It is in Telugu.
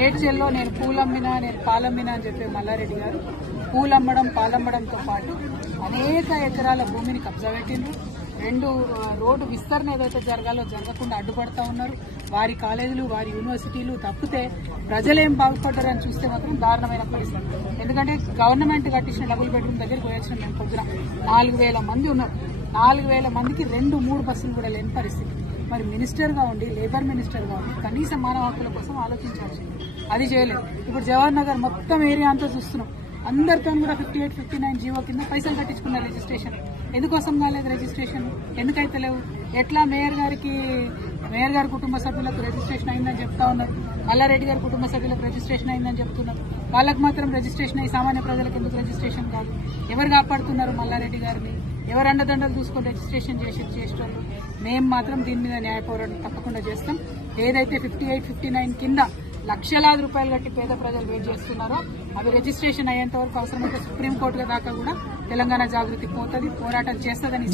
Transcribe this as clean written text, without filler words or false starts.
మేడ్చల్లో నేను పూలమ్మినా నేను పాలమ్మినా అని చెప్పే మల్లారెడ్డి గారు పూలమ్మడం పాలమ్మడంతో పాటు అనేక ఎకరాల భూమిని కబ్జా పెట్టిండ్రు. 2 రోడ్డు విస్తరణ ఏదైతే జరగాలో జరగకుండా అడ్డుపడతా ఉన్నారు. వారి కాలేజీలు వారి యూనివర్సిటీలు తప్పితే ప్రజలేం బాగుపడ్డారని చూస్తే మాత్రం దారుణమైన పరిస్థితి. ఎందుకంటే గవర్నమెంట్ కట్టించిన డబుల్ బెడ్రూమ్ దగ్గరికి పోయాల్సిన మేము పొద్దున 4000 మంది ఉన్నారు. 4000 మందికి 2-3 బస్సులు కూడా లేని పరిస్థితి. మరి మినిస్టర్ గా ఉండి లేబర్ మినిస్టర్ గా ఉండి కనీస మానవ హక్కుల కోసం ఆలోచించాల్సింది, అది చేయలేదు. ఇప్పుడు జవహర్ నగర్ మొత్తం ఏరియా అంతా చూస్తున్నాం. అందరితో కూడా 58, 59 జీవో కింద పైసలు కట్టించుకున్నారు రిజిస్ట్రేషన్. ఎందుకోసం కాలేదు రిజిస్ట్రేషన్? ఎందుకైతే లేవు? ఎట్లా మేయర్ గారి కుటుంబ సభ్యులకు రిజిస్ట్రేషన్ అయిందని చెప్తా ఉన్నారు, మల్లారెడ్డి గారి కుటుంబ సభ్యులకు రిజిస్ట్రేషన్ అయిందని చెప్తున్నారు. వాళ్ళకు మాత్రం రిజిస్ట్రేషన్ అయ్యి సామాన్య ప్రజలకు ఎందుకు రిజిస్ట్రేషన్ కాదు? ఎవరు కాపాడుతున్నారు మల్లారెడ్డి గారిని? ఎవరు అండదండలు చూసుకొని రిజిస్ట్రేషన్ చేసేటోళ్ళు? మేము మాత్రం దీని మీద న్యాయ పోరాటం తప్పకుండా చేస్తాం. ఏదైతే 58, 59 కింద లక్షలాది రూపాయలు కట్టి పేద ప్రజలు వెయిట్ చేస్తున్నారో అవి రిజిస్ట్రేషన్ అయ్యేంత వరకు అవసరమైతే సుప్రీంకోర్టు దాకా కూడా తెలంగాణ జాగృతి పోతుంది, పోరాటం చేస్తుందని